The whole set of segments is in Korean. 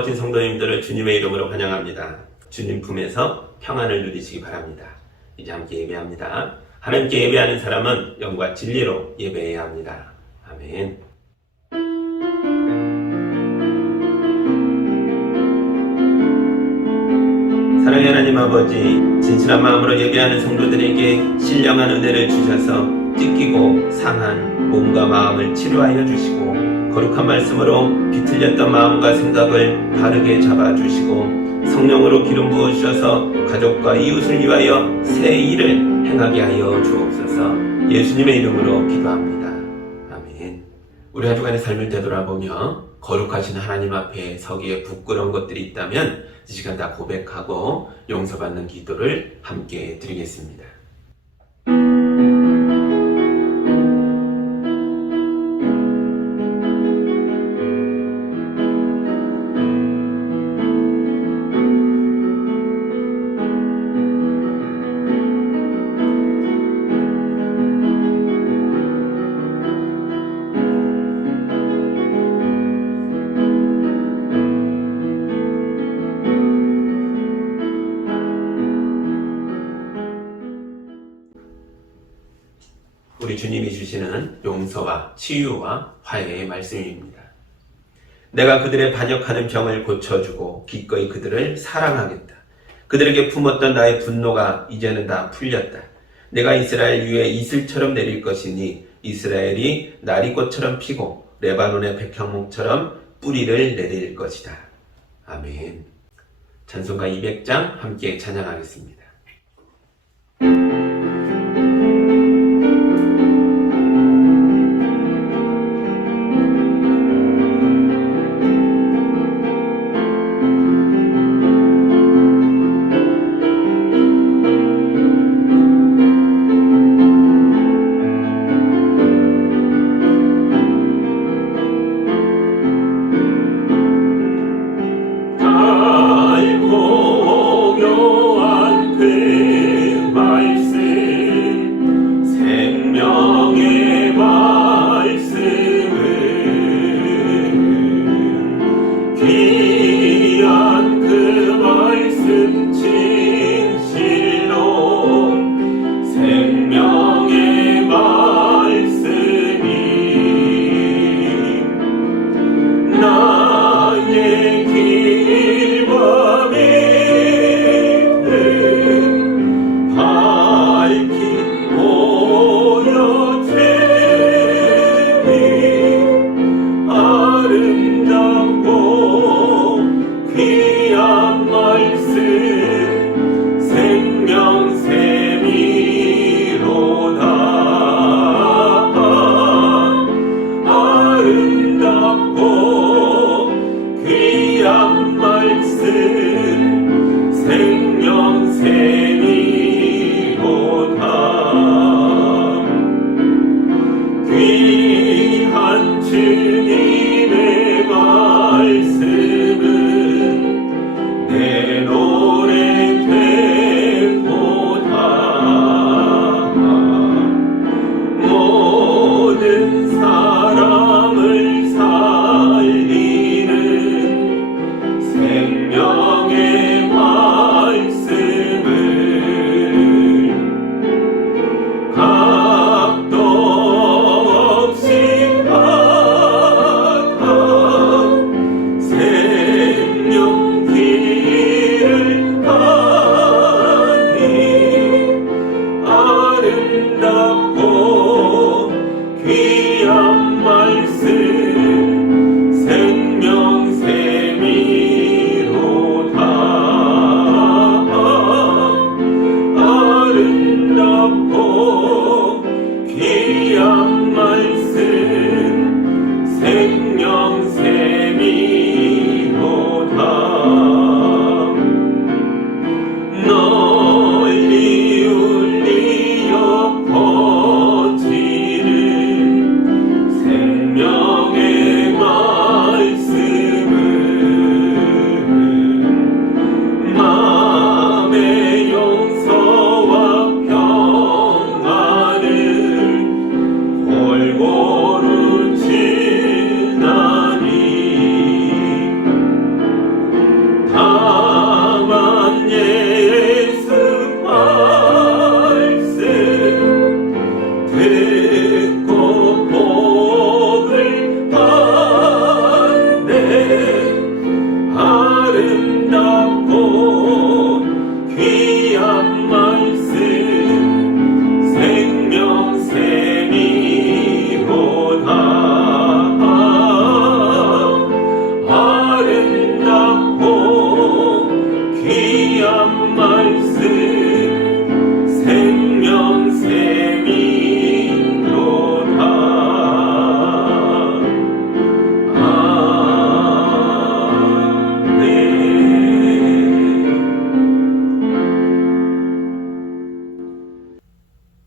나오신 성도님들을 주님의 이름으로 환영합니다. 주님 품에서 평안을 누리시기 바랍니다. 이제 함께 예배합니다. 하나님께 예배하는 사람은 영과 진리로 예배해야 합니다. 아멘. 사랑의 하나님 아버지, 진실한 마음으로 예배하는 성도들에게 신령한 은혜를 주셔서 찢기고 상한 몸과 마음을 치료하여 주시고 거룩한 말씀으로 비틀렸던 마음과 생각을 바르게 잡아주시고 성령으로 기름 부어주셔서 가족과 이웃을 위하여 새 일을 행하게 하여 주옵소서. 예수님의 이름으로 기도합니다. 아멘. 우리 한 주간의 삶을 되돌아보며 거룩하신 하나님 앞에 서기에 부끄러운 것들이 있다면 이 시간 다 고백하고 용서받는 기도를 함께 드리겠습니다. 우리 주님이 주시는 용서와 치유와 화해의 말씀입니다. 내가 그들의 반역하는 병을 고쳐주고 기꺼이 그들을 사랑하겠다. 그들에게 품었던 나의 분노가 이제는 다 풀렸다. 내가 이스라엘 위에 이슬처럼 내릴 것이니 이스라엘이 나리꽃처럼 피고 레바논의 백향목처럼 뿌리를 내릴 것이다. 아멘. 찬송가 200장 함께 찬양하겠습니다. 달고 묘한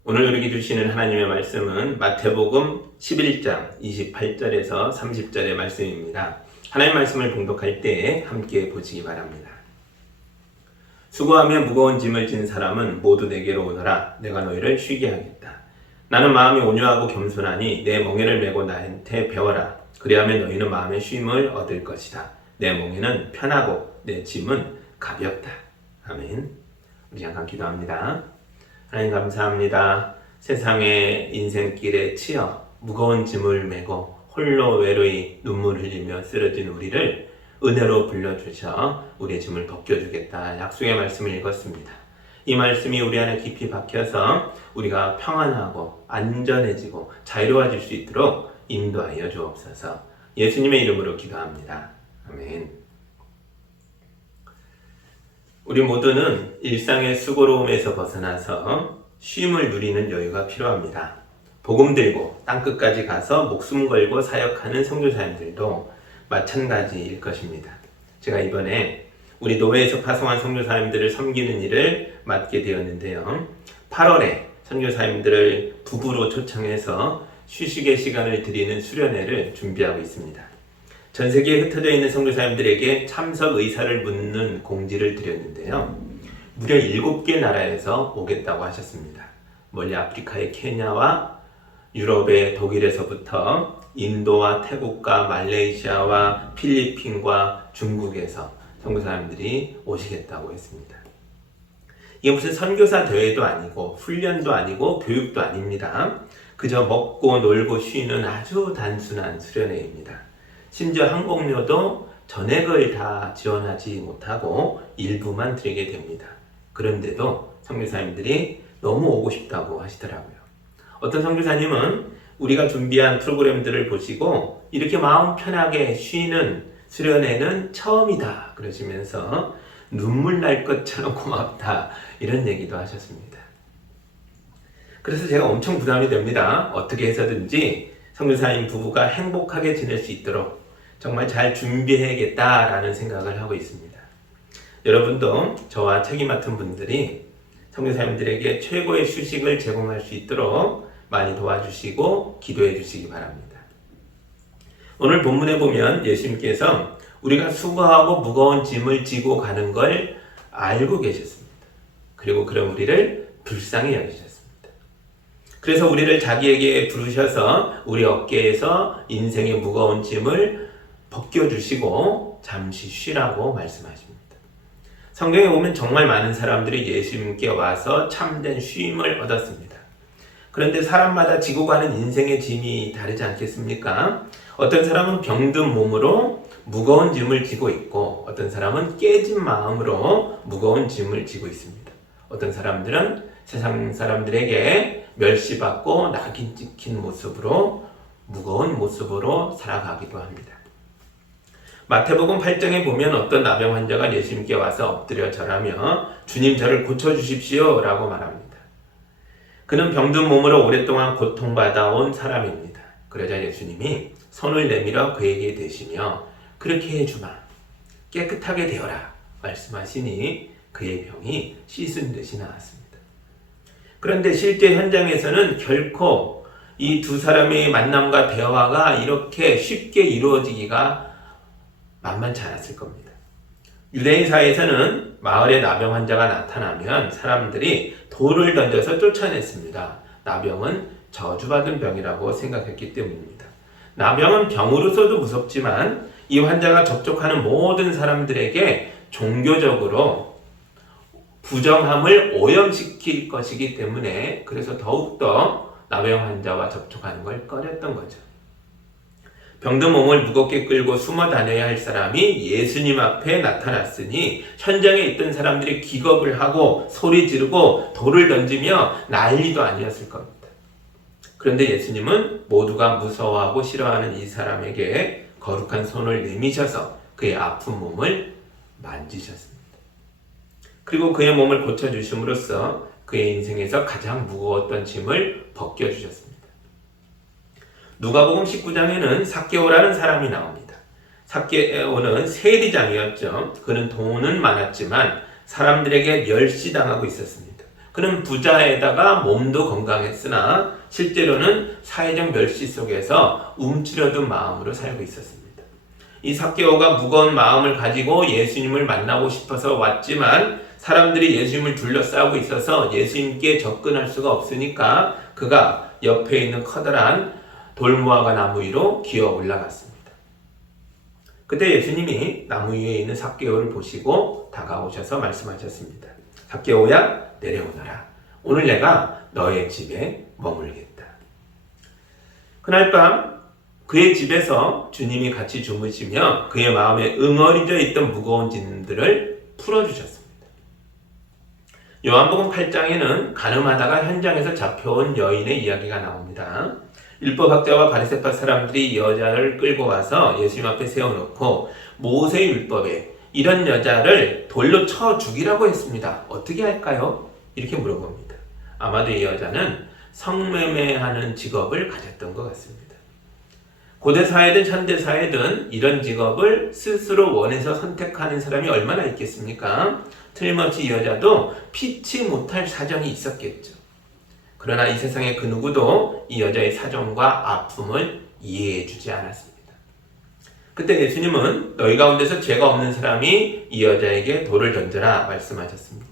오늘 우리에게 주시는 하나님의 말씀은 마태복음 11장 28절에서 30절의 말씀입니다. 하나님의 말씀을 봉독할 때 함께 보시기 바랍니다. 수고하며 무거운 짐을 진 사람은 모두 내게로 오너라. 내가 너희를 쉬게 하겠다. 나는 마음이 온유하고 겸손하니 내 멍에를 메고 나한테 배워라. 그리하면 너희는 마음의 쉼을 얻을 것이다. 내 멍에는 편하고 내 짐은 가볍다. 아멘. 우리 잠깐 기도합니다. 하나님 감사합니다. 세상의 인생길에 치여 무거운 짐을 메고 홀로 외로이 눈물 흘리며 쓰러진 우리를 은혜로 불러주셔 우리의 짐을 벗겨주겠다 약속의 말씀을 읽었습니다. 이 말씀이 우리 안에 깊이 박혀서 우리가 평안하고 안전해지고 자유로워질 수 있도록 인도하여 주옵소서. 예수님의 이름으로 기도합니다. 아멘. 우리 모두는 일상의 수고로움에서 벗어나서 쉼을 누리는 여유가 필요합니다. 복음 들고 땅끝까지 가서 목숨 걸고 사역하는 선교사님들도 마찬가지일 것입니다. 제가 이번에 우리 노회에서 파송한 선교사님들을 섬기는 일을 맡게 되었는데요. 8월에 선교사님들을 부부로 초청해서 휴식의 시간을 드리는 수련회를 준비하고 있습니다. 전 세계에 흩어져 있는 선교사님들에게 참석 의사를 묻는 공지를 드렸는데요. 무려 7개 나라에서 오겠다고 하셨습니다. 멀리 아프리카의 케냐와 유럽의 독일에서부터 인도와 태국과 말레이시아와 필리핀과 중국에서 선교사님들이 오시겠다고 했습니다. 이게 무슨 선교사 대회도 아니고 훈련도 아니고 교육도 아닙니다. 그저 먹고 놀고 쉬는 아주 단순한 수련회입니다. 심지어 항공료도 전액을 다 지원하지 못하고 일부만 드리게 됩니다. 그런데도 선교사님들이 너무 오고 싶다고 하시더라고요. 어떤 선교사님은 우리가 준비한 프로그램들을 보시고 이렇게 마음 편하게 쉬는 수련회는 처음이다 그러시면서 눈물 날 것처럼 고맙다 이런 얘기도 하셨습니다. 그래서 제가 엄청 부담이 됩니다. 어떻게 해서든지 선교사님 부부가 행복하게 지낼 수 있도록 정말 잘 준비해야겠다라는 생각을 하고 있습니다. 여러분도 저와 책임 맡은 분들이 선교사님들에게 최고의 휴식을 제공할 수 있도록 많이 도와주시고 기도해 주시기 바랍니다. 오늘 본문에 보면 예수님께서 우리가 수고하고 무거운 짐을 지고 가는 걸 알고 계셨습니다. 그리고 그런 우리를 불쌍히 여기셨습니다. 그래서 우리를 자기에게 부르셔서 우리 어깨에서 인생의 무거운 짐을 벗겨주시고 잠시 쉬라고 말씀하십니다. 성경에 보면 정말 많은 사람들이 예수님께 와서 참된 쉼을 얻었습니다. 그런데 사람마다 지고 가는 인생의 짐이 다르지 않겠습니까? 어떤 사람은 병든 몸으로 무거운 짐을 지고 있고 어떤 사람은 깨진 마음으로 무거운 짐을 지고 있습니다. 어떤 사람들은 세상 사람들에게 멸시받고 낙인 찍힌 모습으로 무거운 모습으로 살아가기도 합니다. 마태복음 8장에 보면 어떤 나병 환자가 예수님께 와서 엎드려 절하며 주님 저를 고쳐주십시오 라고 말합니다. 그는 병든 몸으로 오랫동안 고통받아온 사람입니다. 그러자 예수님이 손을 내밀어 그에게 대시며 그렇게 해주마 깨끗하게 되어라 말씀하시니 그의 병이 씻은 듯이 나았습니다. 그런데 실제 현장에서는 결코 이 두 사람의 만남과 대화가 이렇게 쉽게 이루어지기가 만만치 않았을 겁니다. 유대인 사회에서는 마을에 나병 환자가 나타나면 사람들이 돌을 던져서 쫓아냈습니다. 나병은 저주받은 병이라고 생각했기 때문입니다. 나병은 병으로서도 무섭지만 이 환자가 접촉하는 모든 사람들에게 종교적으로 부정함을 오염시킬 것이기 때문에 그래서 더욱더 나병 환자와 접촉하는 걸 꺼렸던 거죠. 병든 몸을 무겁게 끌고 숨어 다녀야 할 사람이 예수님 앞에 나타났으니 현장에 있던 사람들이 기겁을 하고 소리 지르고 돌을 던지며 난리도 아니었을 겁니다. 그런데 예수님은 모두가 무서워하고 싫어하는 이 사람에게 거룩한 손을 내미셔서 그의 아픈 몸을 만지셨습니다. 그리고 그의 몸을 고쳐주심으로써 그의 인생에서 가장 무거웠던 짐을 벗겨주셨습니다. 누가복음 19장에는 삭개오라는 사람이 나옵니다. 삭개오는 세리장이었죠. 그는 돈은 많았지만 사람들에게 멸시당하고 있었습니다. 그는 부자에다가 몸도 건강했으나 실제로는 사회적 멸시 속에서 움츠려든 마음으로 살고 있었습니다. 이 삭개오가 무거운 마음을 가지고 예수님을 만나고 싶어서 왔지만 사람들이 예수님을 둘러싸고 있어서 예수님께 접근할 수가 없으니까 그가 옆에 있는 커다란 돌무화과 나무 위로 기어 올라갔습니다. 그때 예수님이 나무 위에 있는 삭개오를 보시고 다가오셔서 말씀하셨습니다. 삭개오야, 내려오너라. 오늘 내가 너의 집에 머물겠다. 그날 밤 그의 집에서 주님이 같이 주무시며 그의 마음에 응어리져 있던 무거운 짐들을 풀어주셨습니다. 요한복음 8장에는 가늠하다가 현장에서 잡혀온 여인의 이야기가 나옵니다. 율법학자와 바리새파 사람들이 이 여자를 끌고 와서 예수님 앞에 세워놓고 모세의 율법에 이런 여자를 돌로 쳐 죽이라고 했습니다. 어떻게 할까요? 이렇게 물어봅니다. 아마도 이 여자는 성매매하는 직업을 가졌던 것 같습니다. 고대사회든 현대사회든 이런 직업을 스스로 원해서 선택하는 사람이 얼마나 있겠습니까? 틀림없이 이 여자도 피치 못할 사정이 있었겠죠. 그러나 이 세상의 그 누구도 이 여자의 사정과 아픔을 이해해주지 않았습니다. 그때 예수님은 너희 가운데서 죄가 없는 사람이 이 여자에게 돌을 던져라 말씀하셨습니다.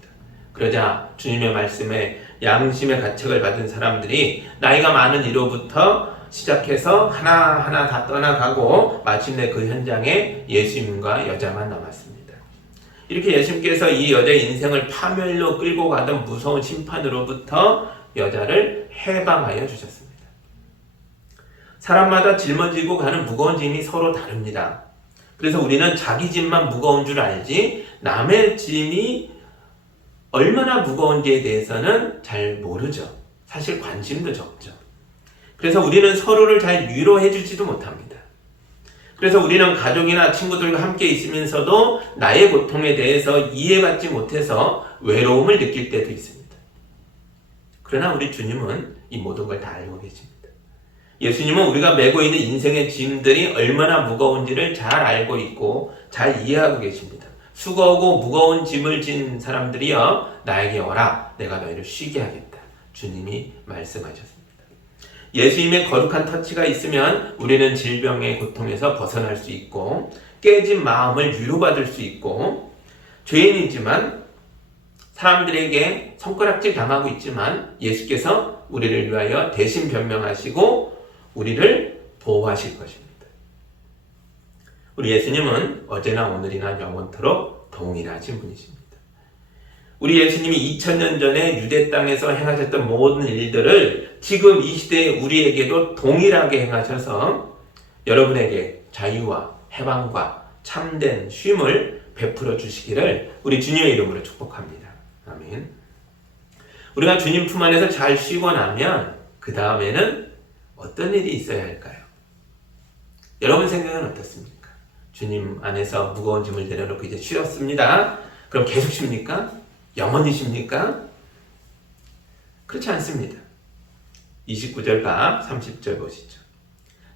그러자 주님의 말씀에 양심의 가책을 받은 사람들이 나이가 많은 이로부터 시작해서 하나하나 다 떠나가고 마침내 그 현장에 예수님과 여자만 남았습니다. 이렇게 예수님께서 이 여자의 인생을 파멸로 끌고 가던 무서운 심판으로부터 여자를 해방하여 주셨습니다. 사람마다 짊어지고 가는 무거운 짐이 서로 다릅니다. 그래서 우리는 자기 짐만 무거운 줄 알지 남의 짐이 얼마나 무거운지에 대해서는 잘 모르죠. 사실 관심도 적죠. 그래서 우리는 서로를 잘 위로해 주지도 못합니다. 그래서 우리는 가족이나 친구들과 함께 있으면서도 나의 고통에 대해서 이해받지 못해서 외로움을 느낄 때도 있습니다. 그러나 우리 주님은 이 모든 걸 다 알고 계십니다. 예수님은 우리가 메고 있는 인생의 짐들이 얼마나 무거운지를 잘 알고 있고 잘 이해하고 계십니다. 수고하고 무거운 짐을 진 사람들이여 나에게 오라. 내가 너희를 쉬게 하겠다. 주님이 말씀하셨습니다. 예수님의 거룩한 터치가 있으면 우리는 질병의 고통에서 벗어날 수 있고 깨진 마음을 위로받을 수 있고 죄인이지만 사람들에게 손가락질 당하고 있지만 예수께서 우리를 위하여 대신 변명하시고 우리를 보호하실 것입니다. 우리 예수님은 어제나 오늘이나 영원토록 동일하신 분이십니다. 우리 예수님이 2000년 전에 유대 땅에서 행하셨던 모든 일들을 지금 이 시대에 우리에게도 동일하게 행하셔서 여러분에게 자유와 해방과 참된 쉼을 베풀어 주시기를 우리 주님의 이름으로 축복합니다. 아멘. 우리가 주님 품 안에서 잘 쉬고 나면 그 다음에는 어떤 일이 있어야 할까요? 여러분 생각은 어떻습니까? 주님 안에서 무거운 짐을 내려놓고 이제 쉬었습니다. 그럼 계속 쉽니까? 영원히 쉽니까? 그렇지 않습니다. 29절과 30절 보시죠.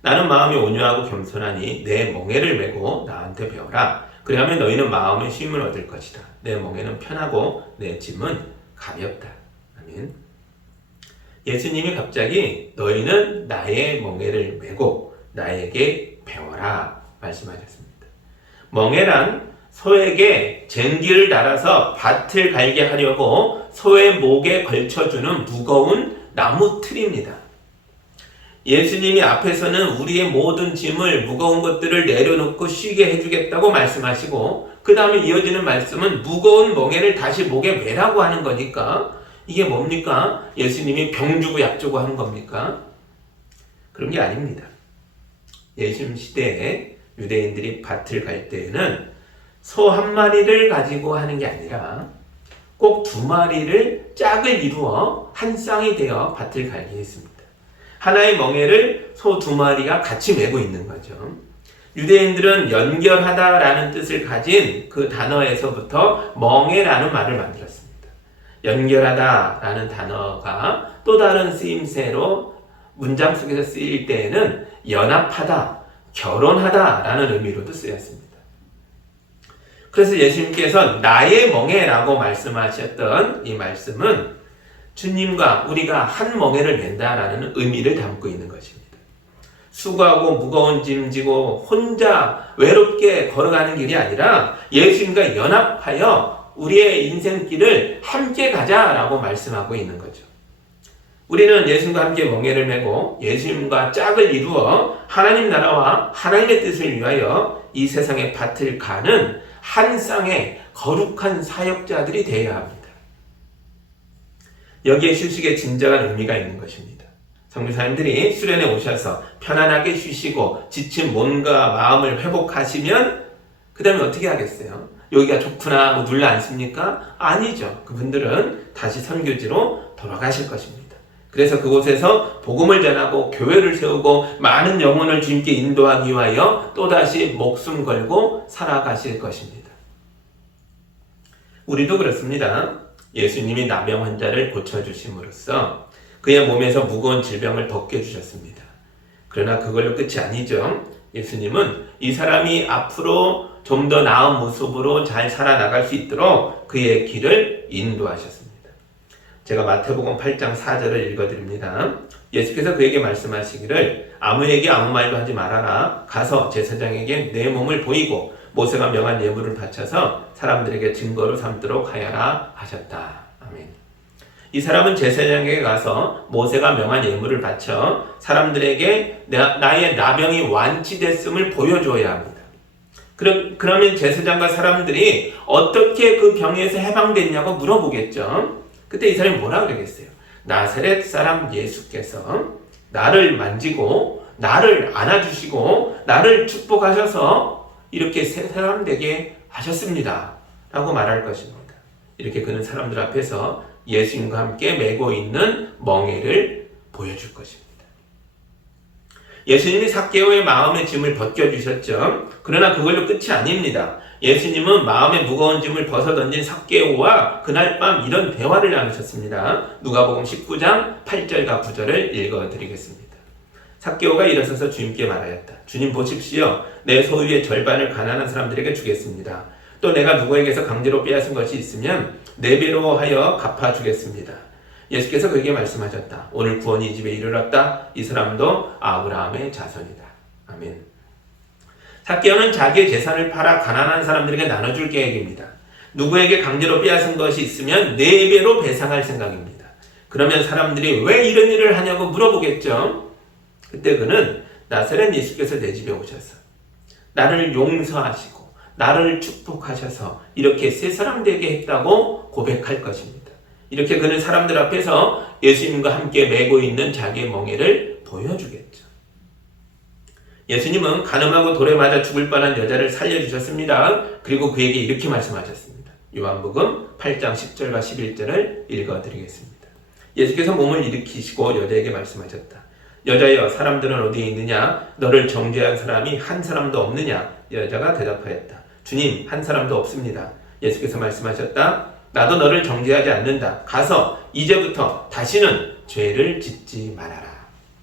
나는 마음이 온유하고 겸손하니 내 멍에를 메고 나한테 배워라. 그리하면 너희는 마음의 쉼을 얻을 것이다. 내 멍에는 편하고 내 짐은 가볍다. 아멘. 예수님이 갑자기 너희는 나의 멍에를 메고 나에게 배워라 말씀하셨습니다. 멍에란 소에게 쟁기를 달아서 밭을 갈게 하려고 소의 목에 걸쳐주는 무거운 나무 틀입니다. 예수님이 앞에서는 우리의 모든 짐을 무거운 것들을 내려놓고 쉬게 해주겠다고 말씀하시고 그 다음에 이어지는 말씀은 무거운 멍에를 다시 목에 매라고 하는 거니까 이게 뭡니까? 예수님이 병 주고 약 주고 하는 겁니까? 그런 게 아닙니다. 예수님 시대에 유대인들이 밭을 갈 때에는 소 한 마리를 가지고 하는 게 아니라 꼭 두 마리를 짝을 이루어 한 쌍이 되어 밭을 갈게 했습니다. 하나의 멍에를 소 두 마리가 같이 메고 있는 거죠. 유대인들은 연결하다라는 뜻을 가진 그 단어에서부터 멍에라는 말을 만들었습니다. 연결하다라는 단어가 또 다른 쓰임새로 문장 속에서 쓰일 때에는 연합하다, 결혼하다라는 의미로도 쓰였습니다. 그래서 예수님께서 나의 멍에라고 말씀하셨던 이 말씀은 주님과 우리가 한 멍에를 맨다라는 의미를 담고 있는 것입니다. 수고하고 무거운 짐 지고 혼자 외롭게 걸어가는 길이 아니라 예수님과 연합하여 우리의 인생길을 함께 가자라고 말씀하고 있는 거죠. 우리는 예수님과 함께 멍에를 메고 예수님과 짝을 이루어 하나님 나라와 하나님의 뜻을 위하여 이 세상의 밭을 가는 한 쌍의 거룩한 사역자들이 되어야 합니다. 여기에 휴식의 진정한 의미가 있는 것입니다. 선교사님들이 수련에 오셔서 편안하게 쉬시고 지친 몸과 마음을 회복하시면 그 다음에 어떻게 하겠어요? 여기가 좋구나 뭐 눌러 앉습니까? 아니죠. 그분들은 다시 선교지로 돌아가실 것입니다. 그래서 그곳에서 복음을 전하고 교회를 세우고 많은 영혼을 주님께 인도하기 위하여 또다시 목숨 걸고 살아가실 것입니다. 우리도 그렇습니다. 예수님이 나병 환자를 고쳐주심으로써 그의 몸에서 무거운 질병을 벗겨주셨습니다. 그러나 그걸로 끝이 아니죠. 예수님은 이 사람이 앞으로 좀 더 나은 모습으로 잘 살아나갈 수 있도록 그의 길을 인도하셨습니다. 제가 마태복음 8장 4절을 읽어드립니다. 예수께서 그에게 말씀하시기를 아무에게 아무 말도 하지 말아라. 가서 제사장에게 내 몸을 보이고 모세가 명한 예물을 바쳐서 사람들에게 증거로 삼도록 하여라 하셨다. 아멘. 이 사람은 제사장에게 가서 모세가 명한 예물을 바쳐 사람들에게 나의 나병이 완치됐음을 보여줘야 합니다. 그러면 제사장과 사람들이 어떻게 그 병에서 해방됐냐고 물어보겠죠. 그때 이 사람이 뭐라 그러겠어요? 나사렛 사람 예수께서 나를 만지고 나를 안아주시고 나를 축복하셔서 이렇게 새 사람 되게 하셨습니다 라고 말할 것입니다. 이렇게 그는 사람들 앞에서 예수님과 함께 메고 있는 멍에를 보여줄 것입니다. 예수님이 삭개오의 마음의 짐을 벗겨주셨죠. 그러나 그걸로 끝이 아닙니다. 예수님은 마음의 무거운 짐을 벗어던진 삭개오와 그날 밤 이런 대화를 나누셨습니다. 누가복음 19장 8절과 9절을 읽어드리겠습니다. 삭개오가 일어서서 주님께 말하였다. 주님 보십시오. 내 소유의 절반을 가난한 사람들에게 주겠습니다. 또 내가 누구에게서 강제로 빼앗은 것이 있으면 4배로 하여 갚아주겠습니다. 예수께서 그에게 말씀하셨다. 오늘 구원이 이 집에 이르렀다. 이 사람도 아브라함의 자손이다. 아멘. 삭개오는 자기의 재산을 팔아 가난한 사람들에게 나눠줄 계획입니다. 누구에게 강제로 빼앗은 것이 있으면 4배로 배상할 생각입니다. 그러면 사람들이 왜 이런 일을 하냐고 물어보겠죠. 그때 그는 나사렛 예수께서 내 집에 오셔서 나를 용서하시고 나를 축복하셔서 이렇게 새 사람 되게 했다고 고백할 것입니다. 이렇게 그는 사람들 앞에서 예수님과 함께 메고 있는 자기의 멍에를 보여주겠죠. 예수님은 간음하고 돌에 맞아 죽을 뻔한 여자를 살려주셨습니다. 그리고 그에게 이렇게 말씀하셨습니다. 요한복음 8장 10절과 11절을 읽어드리겠습니다. 예수께서 몸을 일으키시고 여자에게 말씀하셨다. 여자여, 사람들은 어디에 있느냐? 너를 정죄한 사람이 한 사람도 없느냐? 여자가 대답하였다. 주님, 한 사람도 없습니다. 예수께서 말씀하셨다. 나도 너를 정죄하지 않는다. 가서 이제부터 다시는 죄를 짓지 말아라.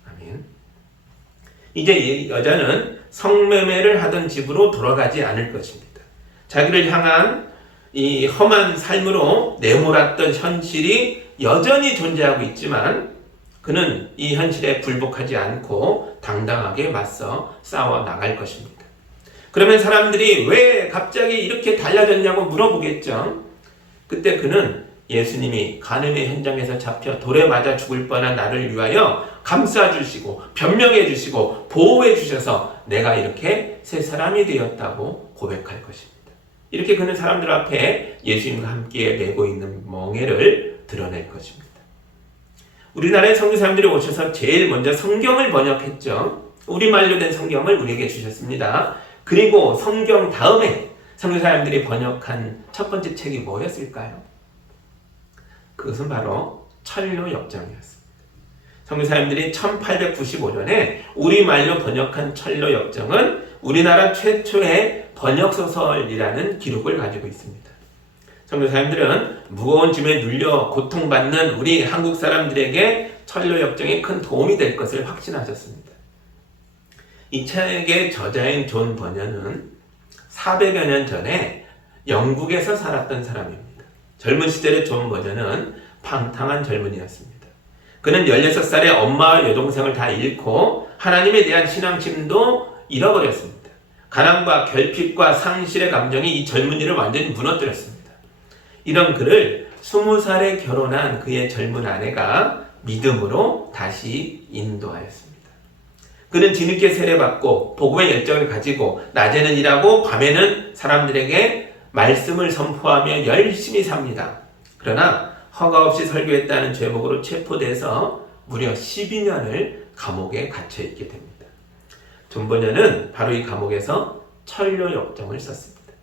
아멘. 이제 여자는 성매매를 하던 집으로 돌아가지 않을 것입니다. 자기를 향한 이 험한 삶으로 내몰았던 현실이 여전히 존재하고 있지만 그는 이 현실에 굴복하지 않고 당당하게 맞서 싸워 나갈 것입니다. 그러면 사람들이 왜 갑자기 이렇게 달라졌냐고 물어보겠죠. 그때 그는 예수님이 간음의 현장에서 잡혀 돌에 맞아 죽을 뻔한 나를 위하여 감싸주시고 변명해주시고 보호해주셔서 내가 이렇게 새 사람이 되었다고 고백할 것입니다. 이렇게 그는 사람들 앞에 예수님과 함께 메고 있는 멍에를 드러낼 것입니다. 우리나라의 선교사님들이 오셔서 제일 먼저 성경을 번역했죠. 우리말로 된 성경을 우리에게 주셨습니다. 그리고 성경 다음에 선교사님들이 번역한 첫 번째 책이 뭐였을까요? 그것은 바로 철로역정이었습니다. 선교사님들이 1895년에 우리말로 번역한 철로역정은 우리나라 최초의 번역소설이라는 기록을 가지고 있습니다. 선교사님들은 무거운 짐에 눌려 고통받는 우리 한국 사람들에게 철로역정이 큰 도움이 될 것을 확신하셨습니다. 이 책의 저자인 존 버녀는 400여 년 전에 영국에서 살았던 사람입니다. 젊은 시절의 존 버녀는 방탕한 젊은이였습니다. 그는 16살에 엄마와 여동생을 다 잃고 하나님에 대한 신앙심도 잃어버렸습니다. 가난과 결핍과 상실의 감정이 이 젊은이를 완전히 무너뜨렸습니다. 이런 그를 20살에 결혼한 그의 젊은 아내가 믿음으로 다시 인도하였습니다. 그는 뒤늦게 세례받고 복음의 열정을 가지고 낮에는 일하고 밤에는 사람들에게 말씀을 선포하며 열심히 삽니다. 그러나 허가 없이 설교했다는 죄목으로 체포돼서 무려 12년을 감옥에 갇혀 있게 됩니다. 존 버녀는 바로 이 감옥에서 철로 역정을 썼습니다.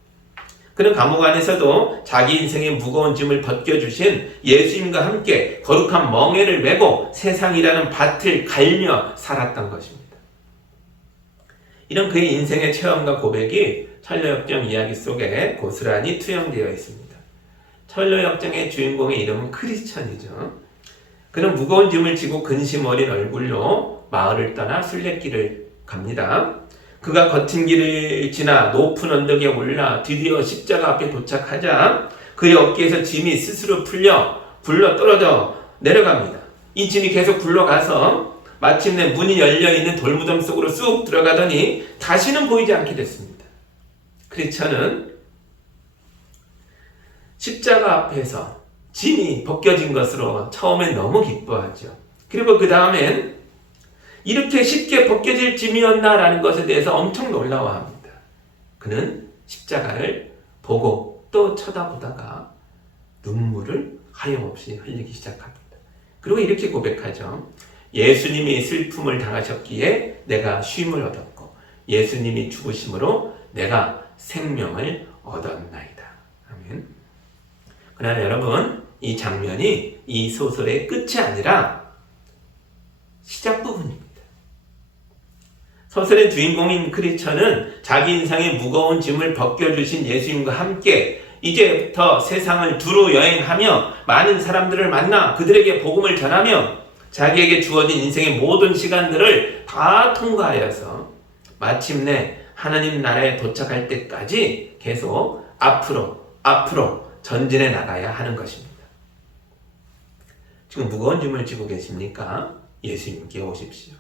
그는 감옥 안에서도 자기 인생의 무거운 짐을 벗겨주신 예수님과 함께 거룩한 멍에를 메고 세상이라는 밭을 갈며 살았던 것입니다. 이런 그의 인생의 체험과 고백이 철로역정 이야기 속에 고스란히 투영되어 있습니다. 철로역정의 주인공의 이름은 크리스천이죠. 그는 무거운 짐을 지고 근심 어린 얼굴로 마을을 떠나 순례길을 갑니다. 그가 거친 길을 지나 높은 언덕에 올라 드디어 십자가 앞에 도착하자 그의 어깨에서 짐이 스스로 풀려 굴러 떨어져 내려갑니다. 이 짐이 계속 굴러가서 마침내 문이 열려있는 돌무덤 속으로 쑥 들어가더니 다시는 보이지 않게 됐습니다. 크리스천은 십자가 앞에서 짐이 벗겨진 것으로 처음엔 너무 기뻐하죠. 그리고 그 다음엔 이렇게 쉽게 벗겨질 짐이었나라는 것에 대해서 엄청 놀라워합니다. 그는 십자가를 보고 또 쳐다보다가 눈물을 하염없이 흘리기 시작합니다. 그리고 이렇게 고백하죠. 예수님이 슬픔을 당하셨기에 내가 쉼을 얻었고 예수님이 죽으심으로 내가 생명을 얻었나이다. 아멘. 그러나 여러분, 이 장면이 이 소설의 끝이 아니라 시작 부분입니다. 소설의 주인공인 크리스천은 자기 인생의 무거운 짐을 벗겨주신 예수님과 함께 이제부터 세상을 두루 여행하며 많은 사람들을 만나 그들에게 복음을 전하며 자기에게 주어진 인생의 모든 시간들을 다 통과하여서 마침내 하나님 나라에 도착할 때까지 계속 앞으로 전진해 나가야 하는 것입니다. 지금 무거운 짐을 지고 계십니까? 예수님께 오십시오.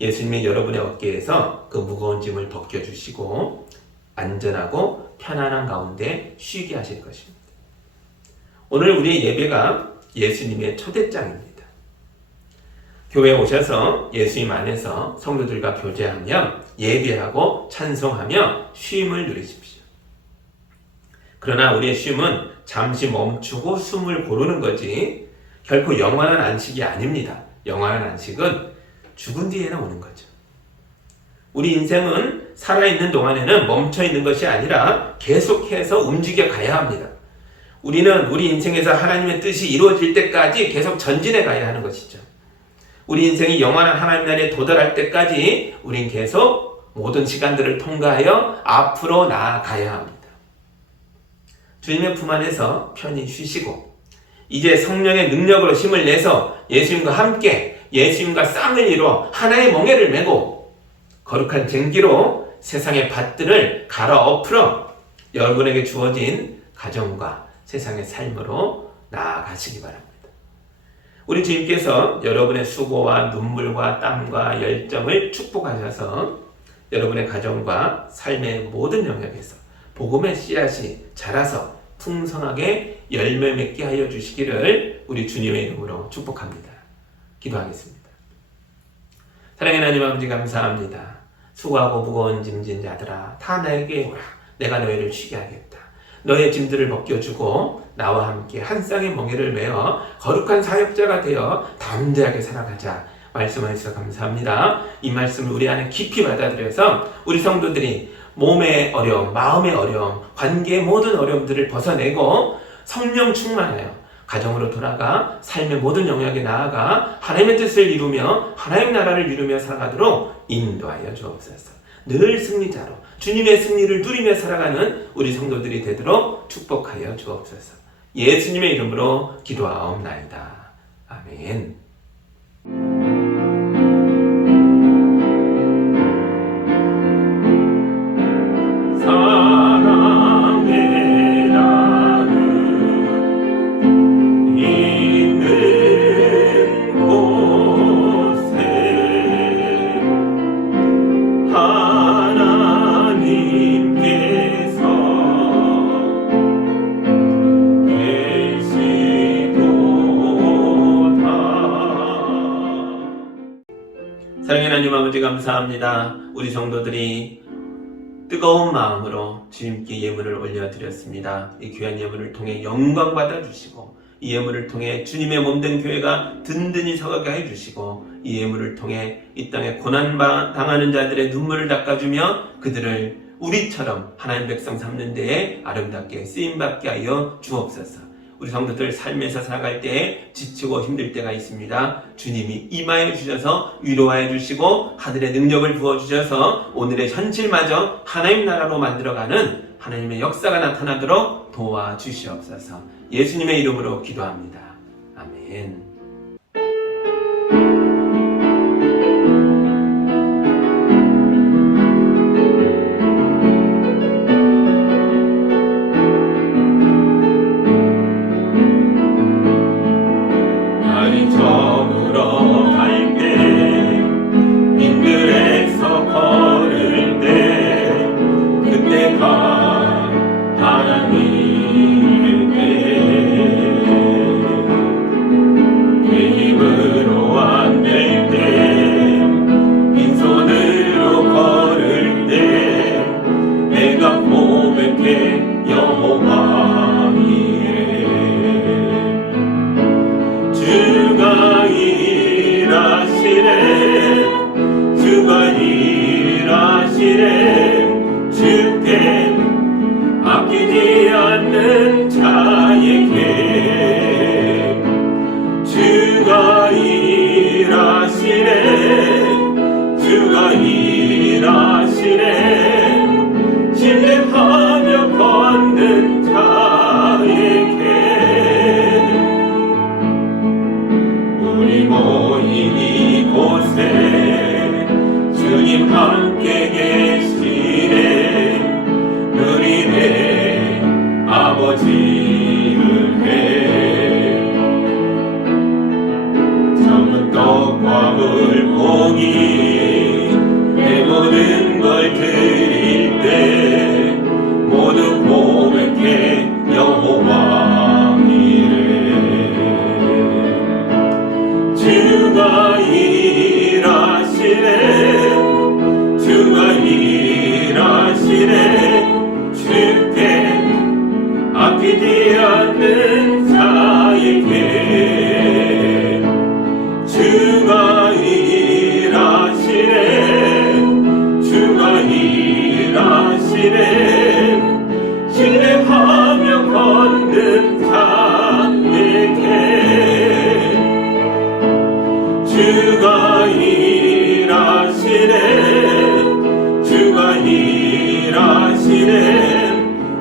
예수님이 여러분의 어깨에서 그 무거운 짐을 벗겨주시고 안전하고 편안한 가운데 쉬게 하실 것입니다. 오늘 우리의 예배가 예수님의 초대장입니다. 교회에 오셔서 예수님 안에서 성도들과 교제하며 예배하고 찬송하며 쉼을 누리십시오. 그러나 우리의 쉼은 잠시 멈추고 숨을 고르는 거지 결코 영원한 안식이 아닙니다. 영원한 안식은 죽은 뒤에는 오는 거죠. 우리 인생은 살아있는 동안에는 멈춰있는 것이 아니라 계속해서 움직여 가야 합니다. 우리는 우리 인생에서 하나님의 뜻이 이루어질 때까지 계속 전진해 가야 하는 것이죠. 우리 인생이 영원한 하나님 나라에 도달할 때까지 우린 계속 모든 시간들을 통과하여 앞으로 나아가야 합니다. 주님의 품 안에서 편히 쉬시고 이제 성령의 능력으로 힘을 내서 예수님과 함께 예수님과 쌍을 이루어 하나의 멍에를 메고 거룩한 쟁기로 세상의 밭들을 갈아엎으러 여러분에게 주어진 가정과 세상의 삶으로 나아가시기 바랍니다. 우리 주님께서 여러분의 수고와 눈물과 땀과 열정을 축복하셔서 여러분의 가정과 삶의 모든 영역에서 복음의 씨앗이 자라서 풍성하게 열매 맺게 하여 주시기를 우리 주님의 이름으로 축복합니다. 기도하겠습니다. 사랑의 하나님 아버지 감사합니다. 수고하고 무거운 짐진 자들아 다 내게 오라. 내가 너희를 쉬게 하겠다. 너의 짐들을 벗겨주고 나와 함께 한 쌍의 멍에를 메어 거룩한 사역자가 되어 담대하게 살아가자. 말씀하셔서 감사합니다. 이 말씀을 우리 안에 깊이 받아들여서 우리 성도들이 몸의 어려움, 마음의 어려움, 관계의 모든 어려움들을 벗어내고 성령 충만하여 가정으로 돌아가 삶의 모든 영역에 나아가 하나님의 뜻을 이루며 하나님 나라를 이루며 살아가도록 인도하여 주옵소서. 늘 승리자로 주님의 승리를 누리며 살아가는 우리 성도들이 되도록 축복하여 주옵소서. 예수님의 이름으로 기도하옵나이다. 아멘. 사랑의 나는 이 사랑하는 하나님 아버지 감사합니다. 우리 성도들이 뜨거운 마음으로 주님께 예물을 올려드렸습니다. 이 귀한 예물을 통해 영광 받아주시고 이 예물을 통해 주님의 몸된 교회가 든든히 서가게 해주시고 이 예물을 통해 이 땅에 고난당하는 자들의 눈물을 닦아주며 그들을 우리처럼 하나님 백성 삼는 데에 아름답게 쓰임받게 하여 주옵소서. 우리 성도들 삶에서 살아갈 때에 지치고 힘들 때가 있습니다. 주님이 임하여 주셔서 위로하여 주시고 하늘의 능력을 부어주셔서 오늘의 현실마저 하나님 나라로 만들어가는 하나님의 역사가 나타나도록 도와주시옵소서. 예수님의 이름으로 기도합니다. 아멘. 주께 아끼지 않는 자에게 주가 일하시네 주가 일하시네 신뢰하며 걷는 자에게 우리 모인 이곳에 주님 함께 계시네 누리네 아버지 은혜 적은 떡과 물고기 내 모든 걸 드릴 때 모두 고백해 여호와 이래 주가 일하시네 주가 일하시네 주께 아끼지 않는 자에게 주가 일하시네 주가 일하시네 신뢰하며 걷는 자에게 주가 일하시네 주가 일하시네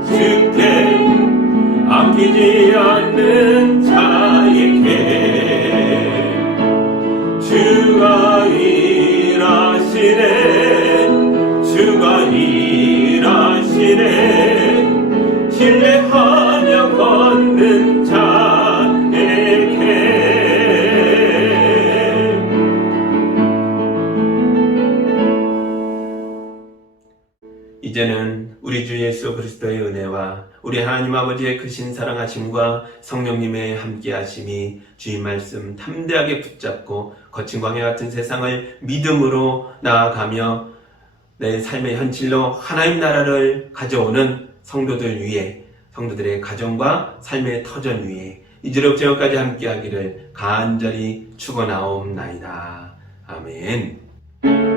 주께 아끼지 않는 자에게 주가 일하시네 주가 일하시네 신뢰하며 걷는 자에게 이제는 우리 주 예수 그리스도의 은혜와 우리 하나님 아버지의 크신 사랑하심과 성령님의 함께하심이 주의 말씀 담대하게 붙잡고 거친 광야 같은 세상을 믿음으로 나아가며 내 삶의 현실로 하나님 나라를 가져오는 성도들 위에 성도들의 가정과 삶의 터전 위에 이제로부터 영까지 함께하기를 간절히 축원하옵나이다. 아멘.